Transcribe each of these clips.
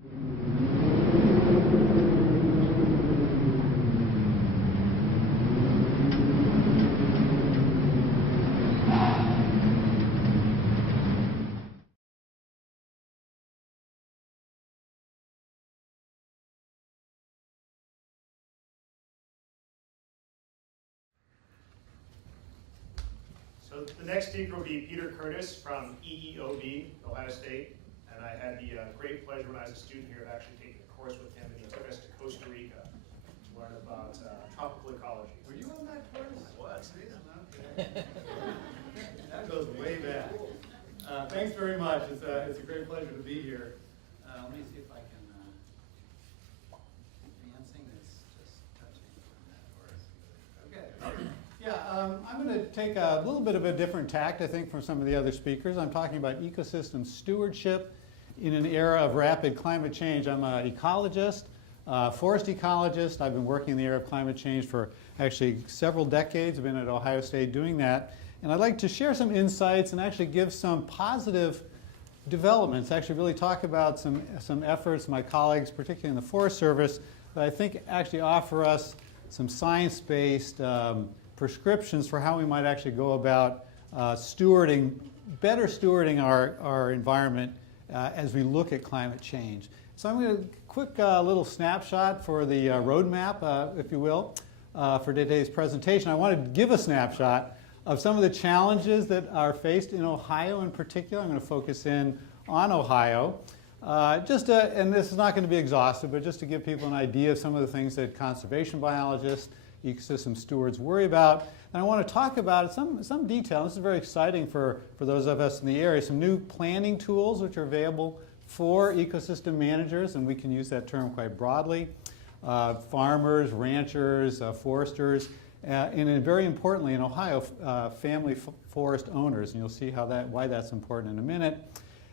So the next speaker will be Peter Curtis from EEOB, Ohio State. And I had the great pleasure when I was a student here of actually taking a course with him, and he took us to Costa Rica to learn about tropical ecology. Were you on that course? I was. Okay. That goes way back. Thanks very much. It's a great pleasure to be here. Let me see if I can. Advancing is just touching on that course. Okay. Yeah, I'm going to take a little bit of a different tact, I think, from some of the other speakers. I'm talking about ecosystem stewardship in an era of rapid climate change. I'm an ecologist, forest ecologist. I've been working in the area of climate change for actually several decades. I've been at Ohio State doing that. And I'd like to share some insights and actually give some positive developments, actually really talk about some efforts, my colleagues, particularly in the Forest Service, that I think actually offer us some science-based prescriptions for how we might actually go about better stewarding our environment as we look at climate change. So I'm going to quick little snapshot for the roadmap, if you will, for today's presentation. I want to give a snapshot of some of the challenges that are faced in Ohio in particular. I'm going to focus in on Ohio. And this is not going to be exhaustive, but just to give people an idea of some of the things that conservation biologists, ecosystem stewards worry about. And I want to talk about some detail. This is very exciting for those of us in the area. Some new planning tools which are available for ecosystem managers, and we can use that term quite broadly. Farmers, ranchers, foresters, and very importantly in Ohio, family forest owners. And you'll see why that's important in a minute.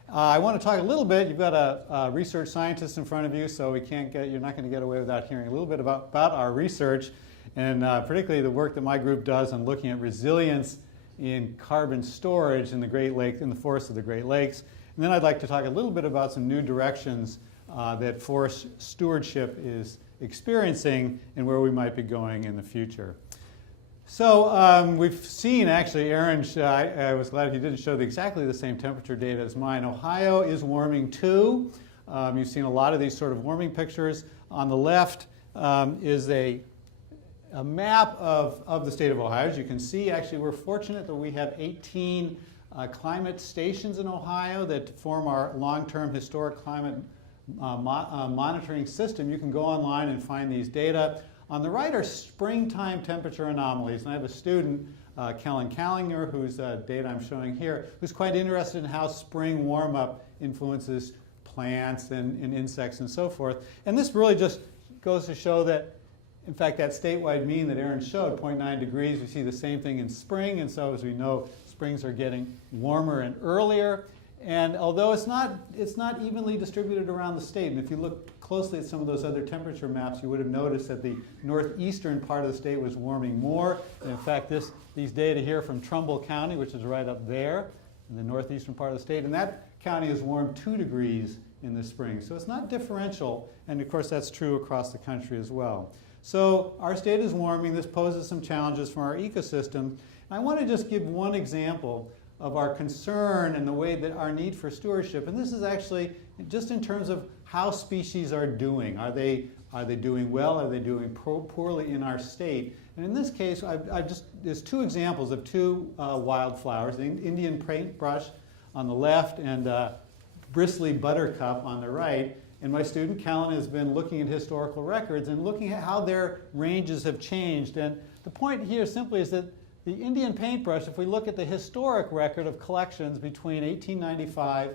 I want to talk a little bit. You've got a research scientist in front of you, so you're not going to get away without hearing a little bit about our research, and particularly the work that my group does on looking at resilience in carbon storage in the Great Lakes, in the forests of the Great Lakes. And then I'd like to talk a little bit about some new directions that forest stewardship is experiencing and where we might be going in the future. So we've seen, actually, Aaron, I was glad he didn't show exactly the same temperature data as mine. Ohio is warming too. You've seen a lot of these sort of warming pictures. On the left is a map of the state of Ohio. As you can see, actually, we're fortunate that we have 18 climate stations in Ohio that form our long-term historic climate monitoring system. You can go online and find these data. On the right are springtime temperature anomalies. And I have a student, Kellen Callinger, whose data I'm showing here, who's quite interested in how spring warm-up influences plants and insects and so forth. And this really just goes to show that, in fact, that statewide mean that Aaron showed, 0.9 degrees, we see the same thing in spring. And so as we know, springs are getting warmer and earlier. And although it's not evenly distributed around the state, and if you look closely at some of those other temperature maps, you would have noticed that the northeastern part of the state was warming more. And in fact, these data here from Trumbull County, which is right up there in the northeastern part of the state, and that county has warmed 2 degrees in the spring. So it's not differential, and of course that's true across the country as well. So our state is warming. This poses some challenges for our ecosystem. And I want to just give one example of our concern and the way that our need for stewardship. And this is actually just in terms of how species are doing. Are they doing well? Are they doing poorly in our state? And in this case, there's 2 examples of 2 wildflowers, the Indian paintbrush on the left and bristly buttercup on the right. And my student, Kellen, has been looking at historical records and looking at how their ranges have changed. And the point here simply is that the Indian paintbrush, if we look at the historic record of collections between 1895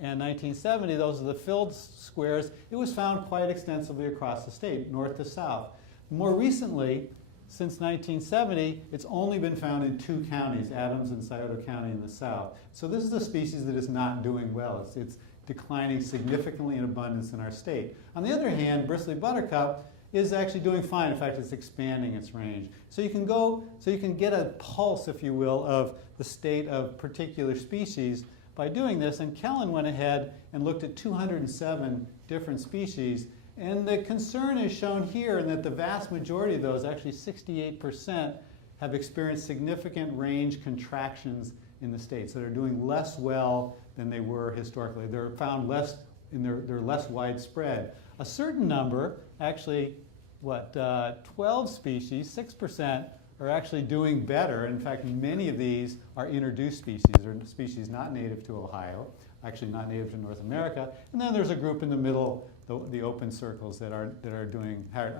and 1970, those are the filled squares, it was found quite extensively across the state, north to south. More recently, since 1970, it's only been found in 2 counties, Adams and Scioto County in the south. So this is a species that is not doing well. It's declining significantly in abundance in our state. On the other hand, bristly buttercup is actually doing fine. In fact, it's expanding its range. So you can get a pulse, if you will, of the state of particular species by doing this. And Kellen went ahead and looked at 207 different species. And the concern is shown here in that the vast majority of those, actually 68%, have experienced significant range contractions in the state. So they're doing less well than they were historically. They're found less, they're less widespread. A certain number, actually, 12 species, 6%, are actually doing better. In fact, many of these are introduced species, or species not native to Ohio, actually not native to North America. And then there's a group in the middle, the open circles, that are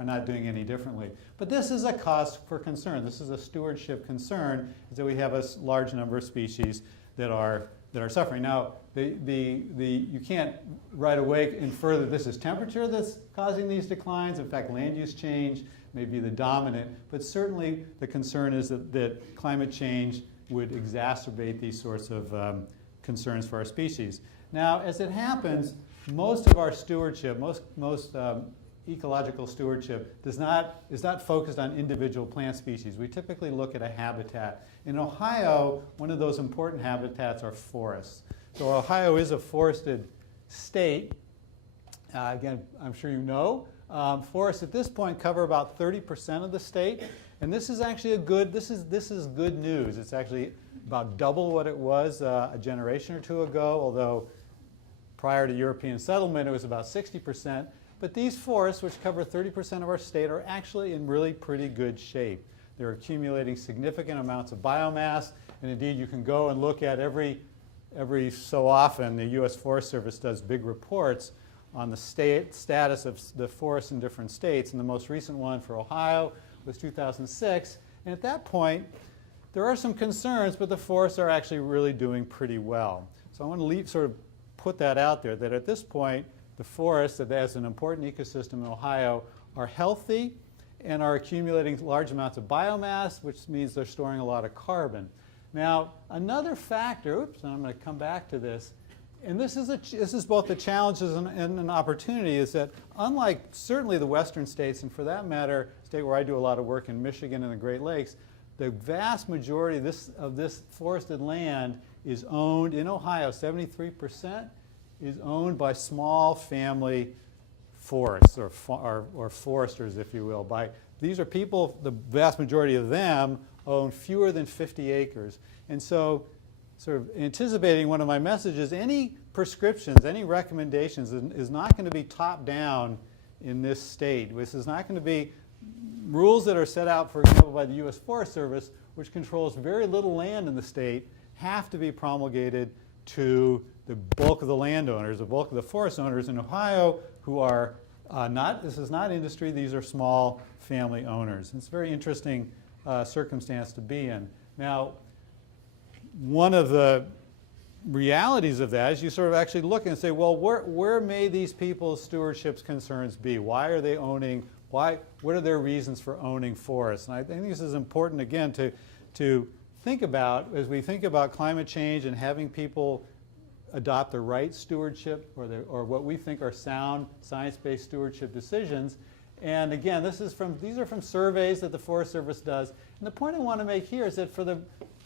not doing any differently. But this is a cause for concern. This is a stewardship concern, is that we have a large number of species that are suffering. Now, you can't right away infer that this is temperature that's causing these declines. In fact, land use change may be the dominant, but certainly the concern is that climate change would exacerbate these sorts of concerns for our species. Now, as it happens, most of our stewardship, most ecological stewardship is not focused on individual plant species. We typically look at a habitat. In Ohio, one of those important habitats are forests. So Ohio is a forested state. Again, I'm sure you know. Forests at this point cover about 30% of the state. And this is actually this is good news. It's actually about double what it was a generation or two ago, although prior to European settlement, it was about 60%. But these forests, which cover 30% of our state, are actually in really pretty good shape. They're accumulating significant amounts of biomass, and indeed you can go and look at every so often, the U.S. Forest Service does big reports on the status of the forests in different states, and the most recent one for Ohio was 2006. And at that point, there are some concerns, but the forests are actually really doing pretty well. So I want to sort of put that out there, that at this point, the forests, that as an important ecosystem in Ohio, are healthy and are accumulating large amounts of biomass, which means they're storing a lot of carbon. Now, another factor, and I'm going to come back to this, and this is both the challenges and an opportunity, is that unlike certainly the western states, and for that matter, a state where I do a lot of work in Michigan and the Great Lakes, the vast majority of this forested land is owned in Ohio. 73% is owned by small family forests, or foresters, if you will. These are people, the vast majority of them own fewer than 50 acres. And so, sort of anticipating one of my messages, any prescriptions, any recommendations is not going to be top down in this state. This is not going to be rules that are set out, for example, by the U.S. Forest Service, which controls very little land in the state, have to be promulgated to the bulk of the landowners, the bulk of the forest owners in Ohio, who are this is not industry, these are small family owners. It's a very interesting circumstance to be in. Now, one of the realities of that is you sort of actually look and say, well, where may these people's stewardship concerns be? Why are they owning? What are their reasons for owning forests? And I think this is important, again, to think about as we think about climate change and having people adopt the right stewardship or what we think are sound science-based stewardship decisions. And again, these are from surveys that the Forest Service does. And the point I want to make here is that for the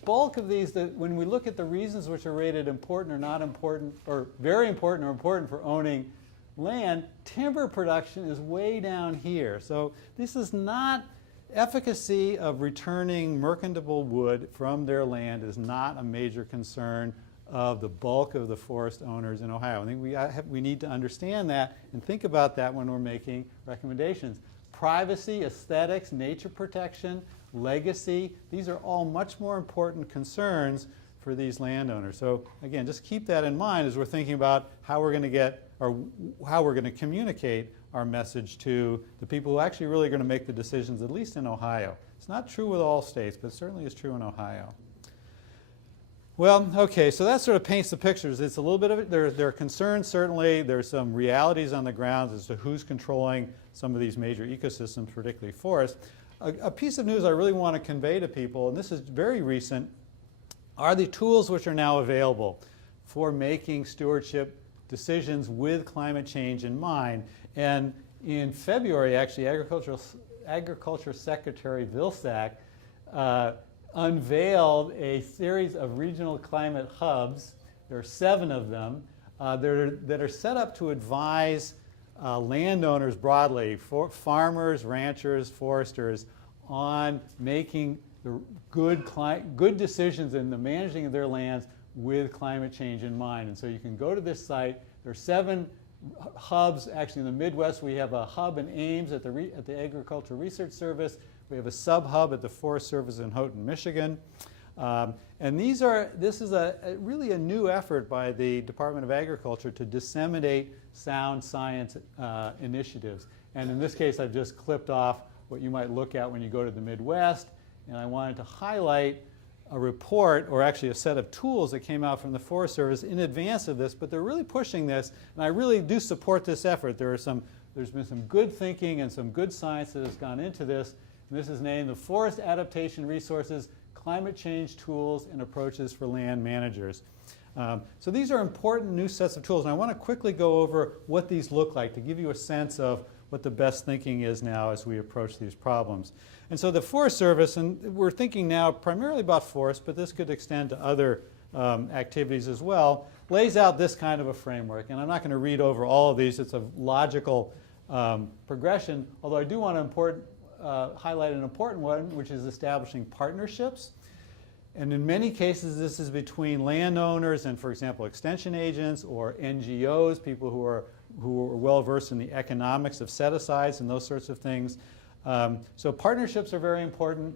bulk of these, when we look at the reasons which are rated important or not important, or very important or important for owning land, timber production is way down here. So this is not efficacy of returning merchantable wood from their land is not a major concern of the bulk of the forest owners in Ohio. I think we need to understand that and think about that when we're making recommendations. Privacy, aesthetics, nature protection, legacy, these are all much more important concerns for these landowners. So again, just keep that in mind as we're thinking about how we're going to communicate our message to the people who actually really are going to make the decisions, at least in Ohio. It's not true with all states, but it certainly is true in Ohio. Well, okay, so that sort of paints the pictures. It's a little bit of it. There are concerns, certainly. There's some realities on the ground as to who's controlling some of these major ecosystems, particularly forests. A piece of news I really want to convey to people, and this is very recent, are the tools which are now available for making stewardship decisions with climate change in mind. And in February, actually, Agriculture Secretary Vilsack unveiled a series of regional climate hubs There are 7 of them that are set up to advise landowners broadly, for farmers, ranchers, foresters, on making the good decisions in the managing of their lands with climate change in mind. And so you can go to this site. There are 7 hubs. Actually, in the Midwest, we have a hub in Ames at the Agricultural Research Service. We have a sub-hub at the Forest Service in Houghton, Michigan. And this is really a new effort by the Department of Agriculture to disseminate sound science initiatives. And in this case, I've just clipped off what you might look at when you go to the Midwest. And I wanted to highlight a report, or actually a set of tools that came out from the Forest Service in advance of this, but they're really pushing this, and I really do support this effort. There's been some good thinking and some good science that has gone into this, and this is named the Forest Adaptation Resources, Climate Change Tools and Approaches for Land Managers. So these are important new sets of tools, and I want to quickly go over what these look like to give you a sense of what the best thinking is now as we approach these problems. And so the Forest Service, and we're thinking now primarily about forests, but this could extend to other activities as well, lays out this kind of a framework. And I'm not going to read over all of these. It's a logical progression, although I do want to highlight an important one, which is establishing partnerships. And in many cases, this is between landowners and, for example, extension agents or NGOs, people who are well versed in the economics of set-asides and those sorts of things. So partnerships are very important.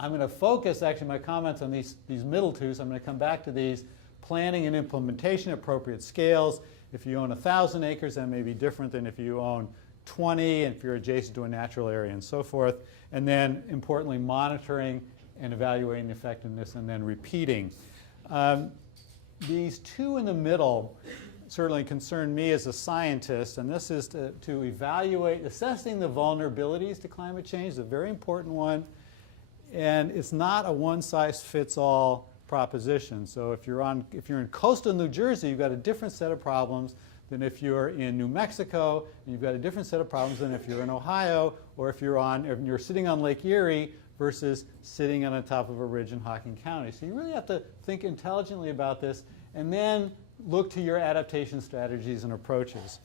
I'm going to focus actually my comments on these middle two, so I'm going to come back to these. Planning and implementation, appropriate scales. If you own 1,000 acres, that may be different than if you own 20, and if you're adjacent to a natural area and so forth. And then, importantly, monitoring and evaluating the effectiveness and then repeating. These two in the middle certainly concern me as a scientist, and this is to evaluate, assessing the vulnerabilities to climate change is a very important one, and it's not a one-size-fits-all proposition. So if you're in coastal New Jersey, you've got a different set of problems than if you're in New Mexico, and you've got a different set of problems than if you're in Ohio, or if you're sitting on Lake Erie versus sitting on the top of a ridge in Hocking County. So you really have to think intelligently about this, and then look to your adaptation strategies and approaches.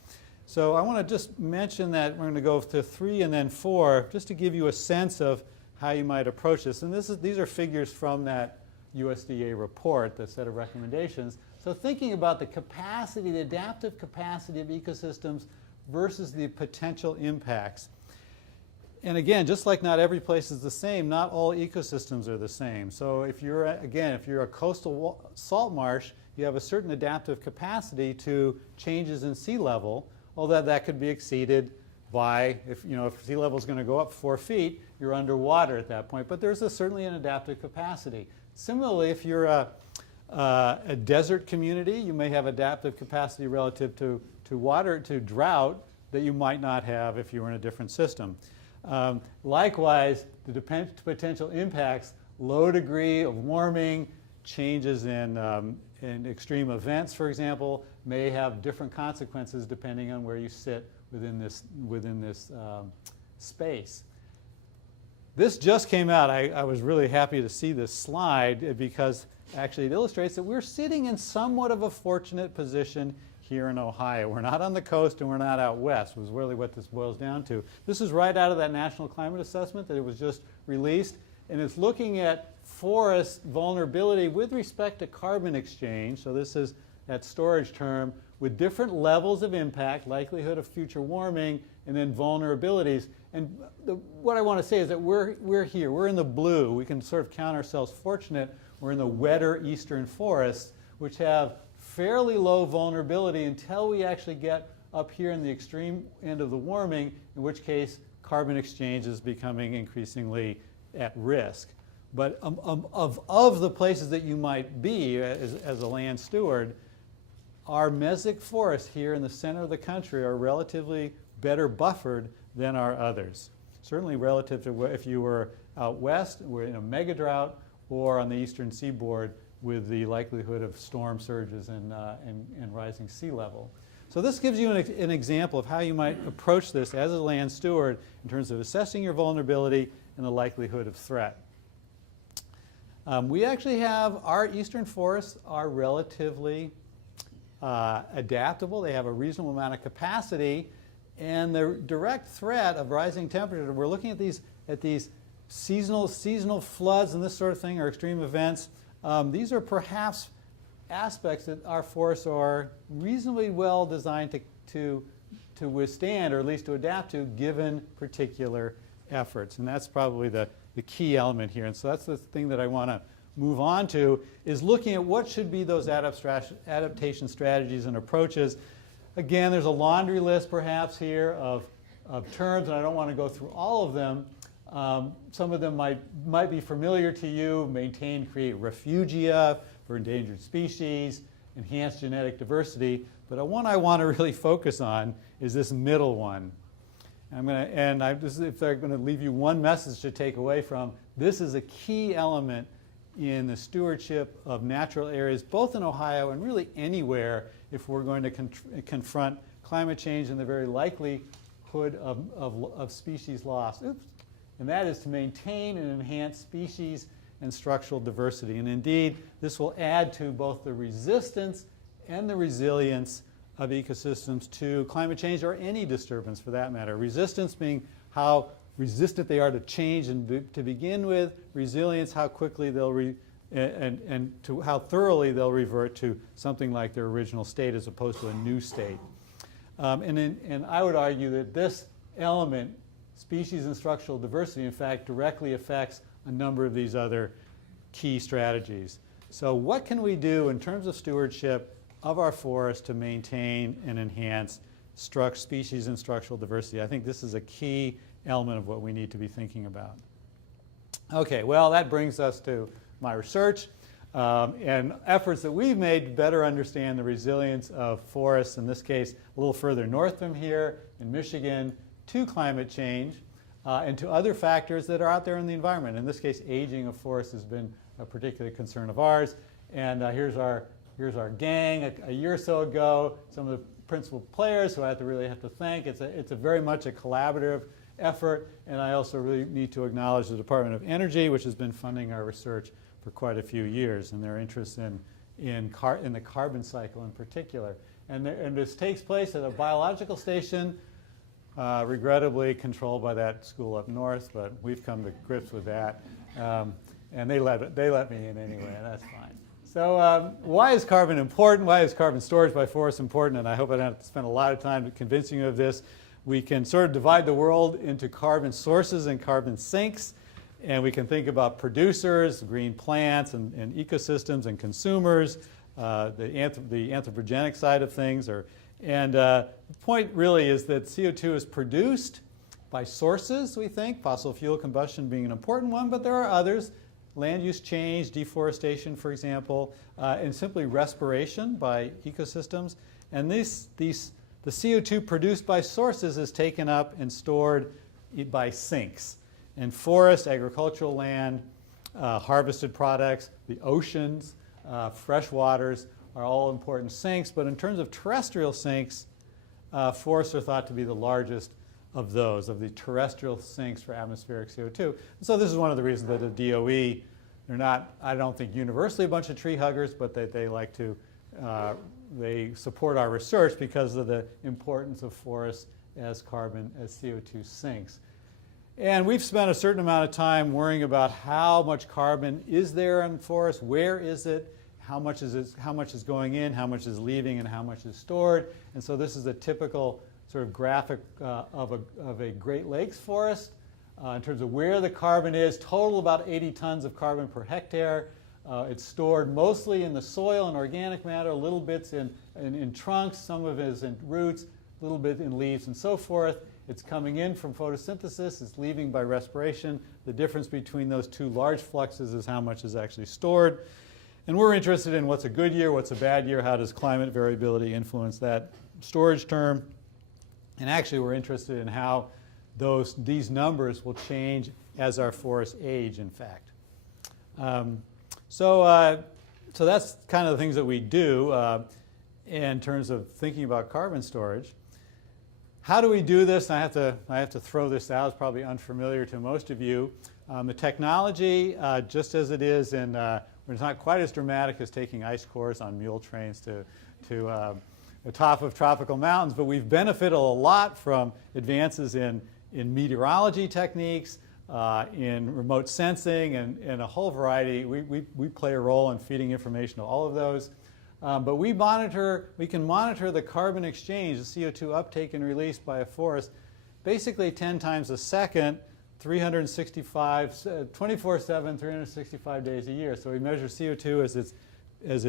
So I want to just mention that we're going to go to 3 and then 4, just to give you a sense of how you might approach this. And these are figures from that USDA report, the set of recommendations. So thinking about the capacity, the adaptive capacity of ecosystems versus the potential impacts. And again, just like not every place is the same, not all ecosystems are the same. So if you're a coastal salt marsh, you have a certain adaptive capacity to changes in sea level, although that could be exceeded by, if sea level is going to go up 4 feet, you're underwater at that point. But there's certainly an adaptive capacity. Similarly, if you're a desert community, you may have adaptive capacity relative to drought that you might not have if you were in a different system. Likewise, the potential impacts, low degree of warming, changes in extreme events, for example, may have different consequences depending on where you sit within this space. This just came out. I was really happy to see this slide because actually it illustrates that we're sitting in somewhat of a fortunate position here in Ohio. We're not on the coast and we're not out west, was really what this boils down to. This is right out of that National Climate Assessment that it was just released, and it's looking at forest vulnerability with respect to carbon exchange. So this is that storage term with different levels of impact, likelihood of future warming, and then vulnerabilities. And what I want to say is that we're here. We're in the blue. We can sort of count ourselves fortunate. We're in the wetter eastern forests, which have fairly low vulnerability until we actually get up here in the extreme end of the warming, in which case carbon exchange is becoming increasingly at risk. But of the places that you might be as a land steward, our mesic forests here in the center of the country are relatively better buffered than our others. Certainly relative to if you were out west, we're in a mega drought, or on the eastern seaboard with the likelihood of storm surges and rising sea level. So this gives you an example of how you might approach this as a land steward in terms of assessing your vulnerability and the likelihood of threat. We actually have, our eastern forests are relatively adaptable. They have a reasonable amount of capacity, and the direct threat of rising temperature, we're looking at these seasonal floods and this sort of thing, or extreme events. These are perhaps aspects that our forests are reasonably well designed to withstand, or at least to adapt to, given particular efforts. And that's probably the key element here. And so that's the thing that I want to move on to, is looking at what should be those adaptation strategies and approaches. Again, there's a laundry list perhaps here of terms, and I don't want to go through all of them. Some of them might be familiar to you: maintain, create refugia for endangered species, enhance genetic diversity. But one I want to really focus on is this middle one. If I'm going to leave you one message to take away from, this is a key element in the stewardship of natural areas, both in Ohio and really anywhere, if we're going to confront climate change and the very likelihood of species loss. And that is to maintain and enhance species and structural diversity. And indeed, this will add to both the resistance and the resilience of ecosystems to climate change, or any disturbance for that matter. Resistance being how resistant they are to change and to begin with. Resilience, how quickly they'll and to how thoroughly they'll revert to something like their original state as opposed to a new state. And I would argue that this element, species and structural diversity, in fact, directly affects a number of these other key strategies. So what can we do in terms of stewardship of our forests to maintain and enhance species and structural diversity? I think this is a key element of what we need to be thinking about. Okay, well, that brings us to my research and efforts that we've made to better understand the resilience of forests, in this case a little further north from here in Michigan, to climate change and to other factors that are out there in the environment. In this case, aging of forests has been a particular concern of ours. And here's our gang a year or so ago, some of the principal players who I really have to thank. It's a very much a collaborative effort, and I also really need to acknowledge the Department of Energy, which has been funding our research for quite a few years, and their interest in the carbon cycle in particular. And this takes place at a biological station, regrettably controlled by that school up north, but we've come to grips with that. And they let me in anyway, and that's fine. So why is carbon important? Why is carbon storage by forests important? And I hope I don't have to spend a lot of time convincing you of this. We can sort of divide the world into carbon sources and carbon sinks, and we can think about producers, green plants and ecosystems, and consumers, the anthropogenic side of things. The point really is that CO2 is produced by sources, we think, fossil fuel combustion being an important one, but there are others. Land use change, deforestation, for example, and simply respiration by ecosystems. And the CO2 produced by sources is taken up and stored by sinks. And forest, agricultural land, harvested products, the oceans, fresh waters are all important sinks. But in terms of terrestrial sinks, forests are thought to be the largest of those, of the terrestrial sinks for atmospheric CO2. And so this is one of the reasons that the DOE, they're not, I don't think, universally a bunch of tree huggers, but they like to, they support our research because of the importance of forests as CO2 sinks. And we've spent a certain amount of time worrying about how much carbon is there in forests, where is it, how much is going in, how much is leaving, and how much is stored. And so this is a typical sort of graphic of a Great Lakes forest in terms of where the carbon is. Total about 80 tons of carbon per hectare. It's stored mostly in the soil and organic matter, little bits in trunks, some of it is in roots, a little bit in leaves and so forth. It's coming in from photosynthesis, it's leaving by respiration. The difference between those two large fluxes is how much is actually stored. And we're interested in what's a good year, what's a bad year, how does climate variability influence that storage term. And actually we're interested in how these numbers will change as our forests age, in fact. So that's kind of the things that we do in terms of thinking about carbon storage. how do we do this? And I have to throw this out. It's probably unfamiliar to most of you. The technology, just as it is in, it's not quite as dramatic as taking ice cores on mule trains to the top of tropical mountains, but we've benefited a lot from advances in meteorology techniques, in remote sensing, and a whole variety. We play a role in feeding information to all of those. But we can monitor the carbon exchange, the CO2 uptake and release by a forest, basically 10 times a second, 24/7, 365 days a year. So we measure CO2 as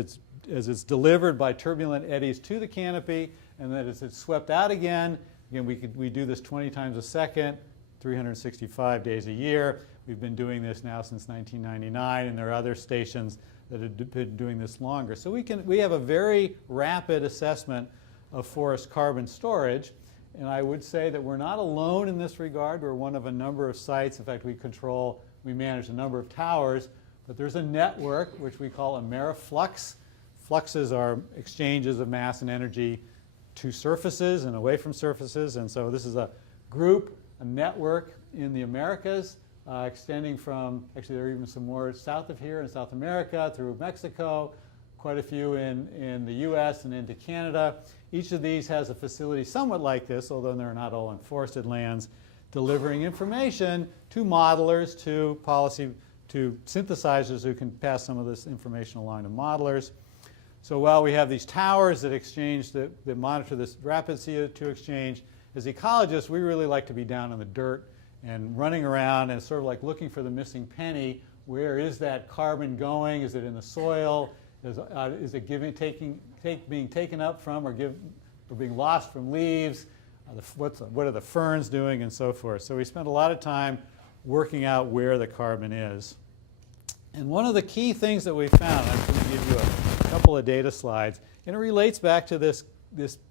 it's delivered by turbulent eddies to the canopy, and then as it's swept out again. Again, we do this 20 times a second, 365 days a year. We've been doing this now since 1999, and there are other stations that have been doing this longer. So we have a very rapid assessment of forest carbon storage. And I would say that we're not alone in this regard. We're one of a number of sites. In fact, we manage a number of towers. But there's a network, which we call AmeriFlux. Fluxes are exchanges of mass and energy to surfaces and away from surfaces. And so this is a group, a network in the Americas, extending from, actually there are even some more south of here in South America, through Mexico, quite a few in the US and into Canada. Each of these has a facility somewhat like this, although they're not all in forested lands, delivering information to modelers, to synthesizers who can pass some of this information along to modelers. So while we have these towers that monitor this rapid CO2 exchange, as ecologists, we really like to be down in the dirt and running around and sort of like looking for the missing penny. Where is that carbon going? Is it in the soil? Is it being taken up from or being lost from leaves? What are the ferns doing, and so forth? So we spend a lot of time working out where the carbon is. And one of the key things that we found, I'm going to give you a couple of data slides, and it relates back to this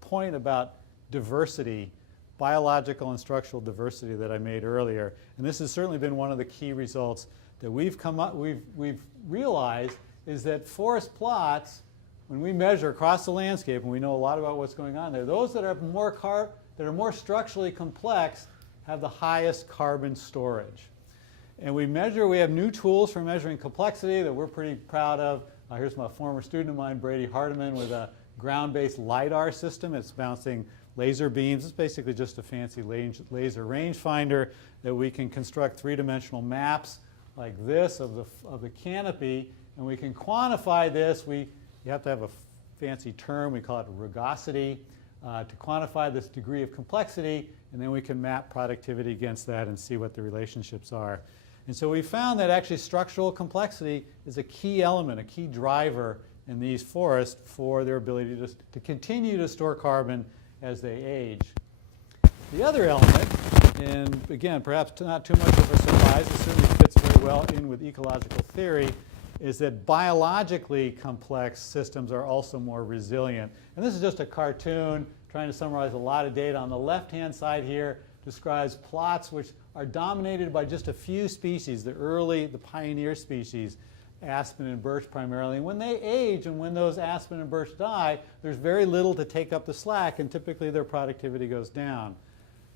point about diversity, biological and structural diversity that I made earlier. And this has certainly been one of the key results that we've realized is that forest plots, when we measure across the landscape, and we know a lot about what's going on there, those that are more structurally complex have the highest carbon storage. And we have new tools for measuring complexity that we're pretty proud of. Here's my former student of mine, Brady Hardiman, with a ground-based LiDAR system. It's bouncing laser beams. It's basically just a fancy laser rangefinder that we can construct three-dimensional maps like this of the canopy. And we can quantify this. You have to have a fancy term. We call it rugosity to quantify this degree of complexity. And then we can map productivity against that and see what the relationships are. And so we found that actually structural complexity is a key element, a key driver in these forests for their ability to continue to store carbon as they age. The other element, and again, perhaps not too much of a surprise, it certainly fits very well in with ecological theory, is that biologically complex systems are also more resilient. And this is just a cartoon trying to summarize a lot of data. On the left-hand side here describes plots which are dominated by just a few species, the pioneer species, aspen and birch primarily. And when they age and when those aspen and birch die, there's very little to take up the slack, and typically their productivity goes down.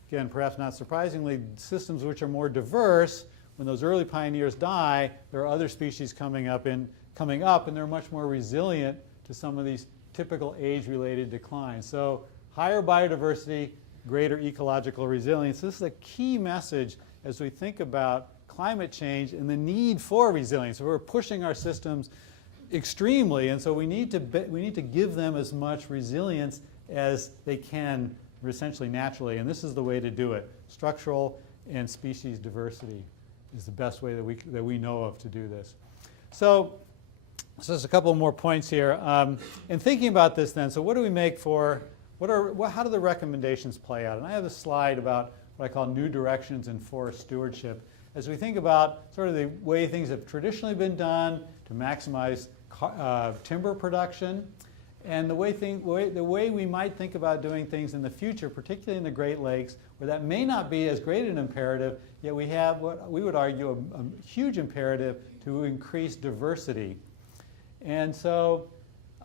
Again, perhaps not surprisingly, systems which are more diverse, when those early pioneers die, there are other species coming up, and they're much more resilient to some of these typical age-related declines. So higher biodiversity, greater ecological resilience. This is a key message as we think about climate change and the need for resilience. We're pushing our systems extremely, and so we need to give them as much resilience as they can, essentially naturally. And this is the way to do it. Structural and species diversity is the best way that we know of to do this. So there's a couple more points here. In thinking about this then, so what do we make for, how do the recommendations play out? And I have a slide about what I call new directions in forest stewardship. As we think about sort of the way things have traditionally been done to maximize timber production, and the way we might think about doing things in the future, particularly in the Great Lakes, where that may not be as great an imperative, yet we have what we would argue a huge imperative to increase diversity. And so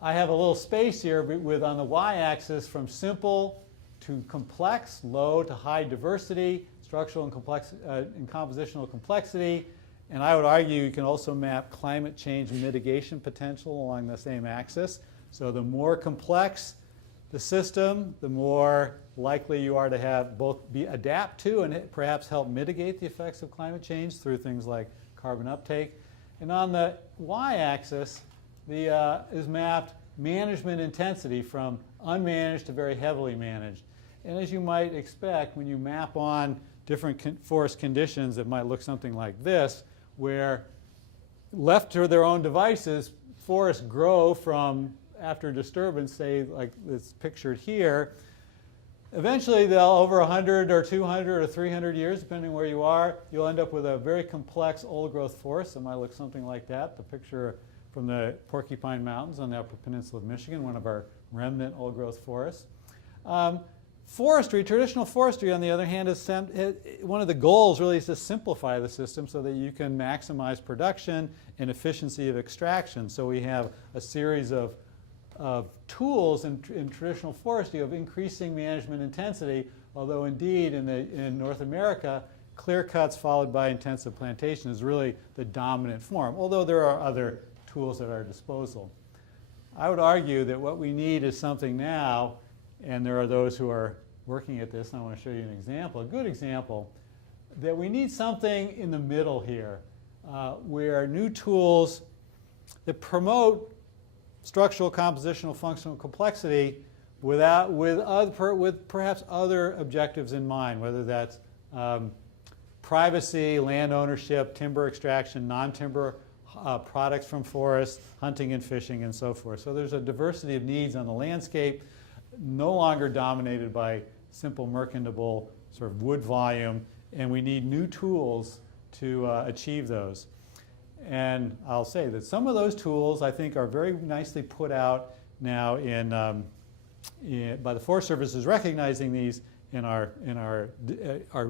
I have a little space here with on the y-axis from simple to complex, low to high diversity, structural and compositional complexity. And I would argue you can also map climate change mitigation potential along the same axis. So the more complex the system, the more likely you are to have both adapt to and perhaps help mitigate the effects of climate change through things like carbon uptake. And on the y-axis is mapped management intensity from unmanaged to very heavily managed. And as you might expect, when you map on different forest conditions, it might look something like this, where left to their own devices, forests grow from, after disturbance, say like it's pictured here. Eventually, they'll, over 100 or 200 or 300 years, depending where you are, you'll end up with a very complex old-growth forest that might look something like that. The picture from the Porcupine Mountains on the Upper Peninsula of Michigan, one of our remnant old-growth forests. Forestry, traditional forestry, on the other hand, is one of the goals really is to simplify the system so that you can maximize production and efficiency of extraction. So we have a series of tools in traditional forestry of increasing management intensity, although indeed in North America, clear cuts followed by intensive plantation is really the dominant form, although there are other tools at our disposal. I would argue that what we need is something now, and there are those who are working at this, and I want to show you an example, a good example, that we need something in the middle here, where new tools that promote structural, compositional, functional complexity with perhaps other objectives in mind, whether that's privacy, land ownership, timber extraction, non-timber products from forests, hunting and fishing, and so forth. So there's a diversity of needs on the landscape, no longer dominated by simple merchantable sort of wood volume, and we need new tools to achieve those. And I'll say that some of those tools I think are very nicely put out now by the Forest Service is recognizing these and are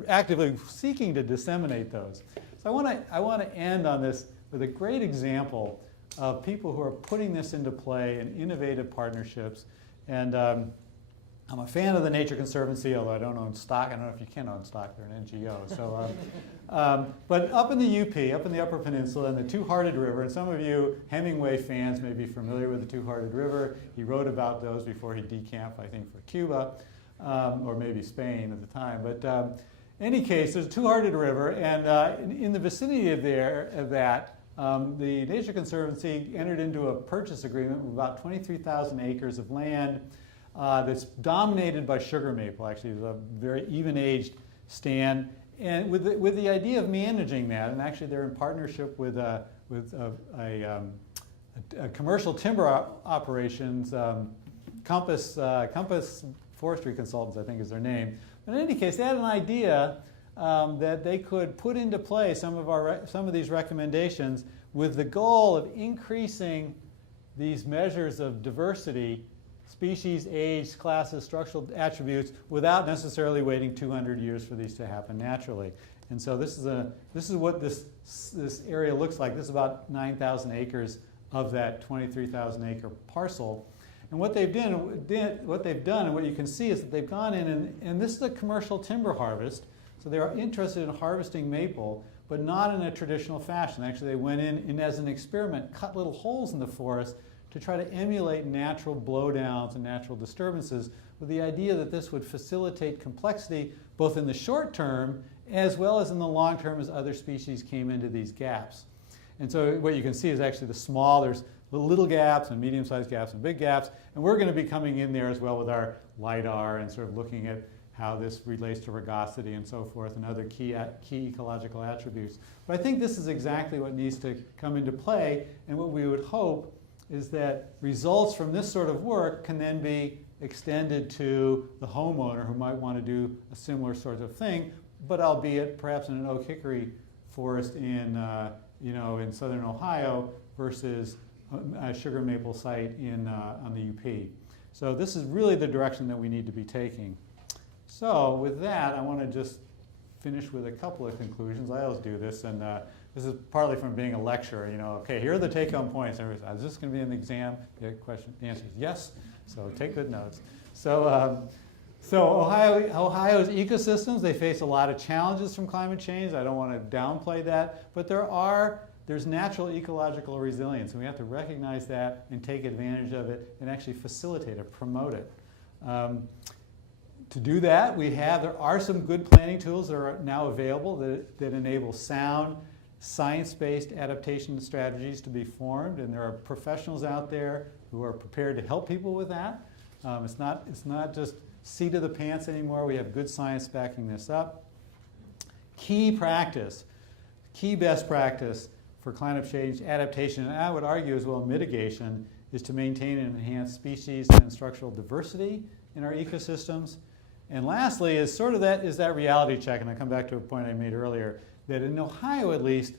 actively seeking to disseminate those. So I want to end on this with a great example of people who are putting this into play in innovative partnerships. And I'm a fan of the Nature Conservancy, although I don't own stock. I don't know if you can own stock. They're an NGO. So, but up in the UP, up in the Upper Peninsula, in the Two-Hearted River, and some of you Hemingway fans may be familiar with the Two-Hearted River. He wrote about those before he decamped, I think, for Cuba, or maybe Spain at the time. But in any case, there's a Two-Hearted River, and in the vicinity of that, the Nature Conservancy entered into a purchase agreement with about 23,000 acres of land that's dominated by sugar maple. Actually, it's a very even-aged stand, and with the idea of managing that. And actually, they're in partnership with a commercial timber operations, Compass Forestry Consultants, I think is their name. But in any case, they had an idea that they could put into play some of these recommendations with the goal of increasing these measures of diversity, species, age, classes, structural attributes, without necessarily waiting 200 years for these to happen naturally. And so this is what this area looks like. This is about 9,000 acres of that 23,000 acre parcel. And what they've done and what you can see is that they've gone in and this is a commercial timber harvest. So they are interested in harvesting maple, but not in a traditional fashion. Actually, they went in and as an experiment, cut little holes in the forest to try to emulate natural blowdowns and natural disturbances with the idea that this would facilitate complexity both in the short term as well as in the long term as other species came into these gaps. And so what you can see is actually there's little gaps and medium-sized gaps and big gaps, and we're going to be coming in there as well with our LIDAR and sort of looking at how this relates to rugosity and so forth and other key ecological attributes. But I think this is exactly what needs to come into play, and what we would hope is that results from this sort of work can then be extended to the homeowner who might want to do a similar sort of thing, but albeit perhaps in an oak hickory forest in southern Ohio versus a sugar maple site on the UP. So this is really the direction that we need to be taking. So with that, I want to just finish with a couple of conclusions. I always do this, and this is partly from being a lecturer. Okay, here are the take-home points. Is this going to be an exam? The answer is yes. So take good notes. So So Ohio's ecosystems, they face a lot of challenges from climate change. I don't want to downplay that, but there's natural ecological resilience, and we have to recognize that and take advantage of it and actually facilitate it, promote it. To do that, there are some good planning tools that are now available that enable sound, science-based adaptation strategies to be formed, and there are professionals out there who are prepared to help people with that. It's not just seat of the pants anymore. We have good science backing this up. Key best practice for climate change adaptation, and I would argue as well mitigation, is to maintain and enhance species and structural diversity in our ecosystems. And lastly is that reality check, and I come back to a point I made earlier, that in Ohio at least,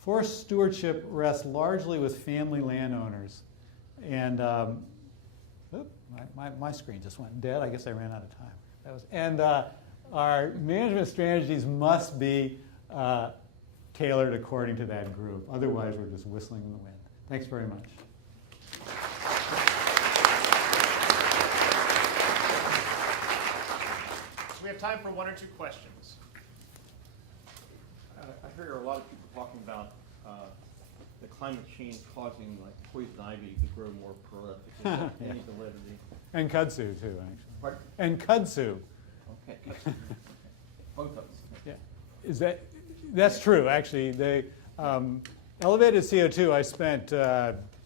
forest stewardship rests largely with family landowners. And my screen just went dead. I guess I ran out of time. Our management strategies must be tailored according to that group. Otherwise, we're just whistling in the wind. Thanks very much. So we have time for one or two questions. I hear a lot of people talking about the climate change causing like poison ivy to grow more prolific. Is there any validity? And kudzu too, actually. Pardon? And kudzu. Okay. Both of us. Yeah, that's true, actually. Elevated CO2, I spent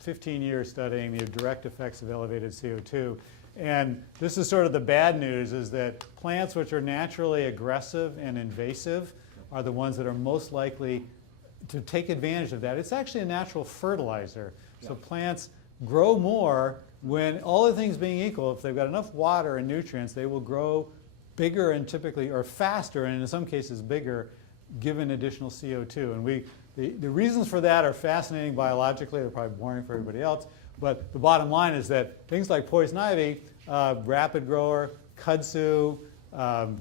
15 years studying the direct effects of elevated CO2. And this is sort of the bad news, is that plants which are naturally aggressive and invasive are the ones that are most likely to take advantage of that. It's actually a natural fertilizer. So plants grow more when all other things being equal. If they've got enough water and nutrients, they will grow bigger and typically, or faster, and in some cases bigger, given additional CO2. And the reasons for that are fascinating biologically. They're probably boring for everybody else. But the bottom line is that things like poison ivy, rapid grower, kudzu,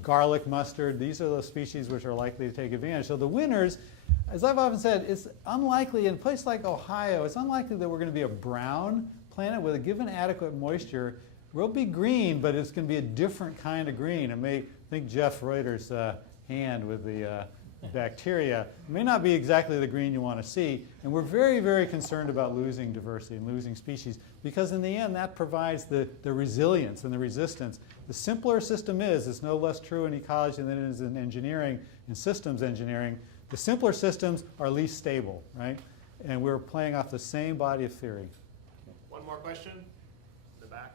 garlic mustard, these are those species which are likely to take advantage. So the winners, as I've often said, it's unlikely in a place like Ohio, it's unlikely that we're going to be a brown planet with a given adequate moisture. We'll be green, but it's going to be a different kind of green. It may, think Jeff Reuter's hand with the bacteria, it may not be exactly the green you want to see. And we're very, very concerned about losing diversity and losing species, because in the end that provides the resilience and the resistance. The simpler a system is, it's no less true in ecology than it is in engineering, in systems engineering. The simpler systems are least stable, right? And we're playing off the same body of theory. One more question in the back.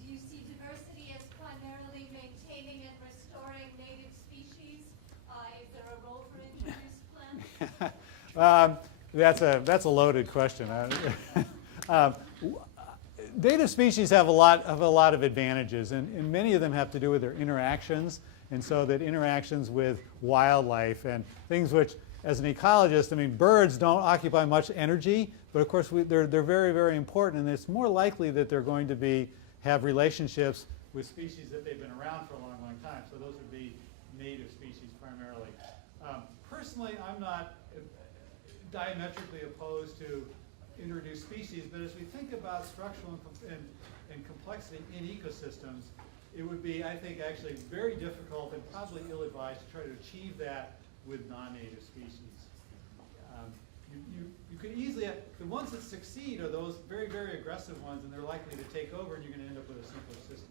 Do you see diversity as primarily maintaining and restoring native species? Is there a role for introduced plants? That's a loaded question. Native species have a lot of advantages, and many of them have to do with their interactions, and so that interactions with wildlife and things which, as an ecologist, I mean, birds don't occupy much energy, but of course they're very, very important, and it's more likely that they're going to have relationships with species that they've been around for a long, long time. So those would be native species primarily. Personally, I'm not diametrically opposed to introduced species, but as we think about structural and complexity in ecosystems, it would be, I think, actually very difficult and probably ill-advised to try to achieve that with non-native species. You could easily have, the ones that succeed are those very, very aggressive ones, and they're likely to take over, and you're going to end up with a simpler system.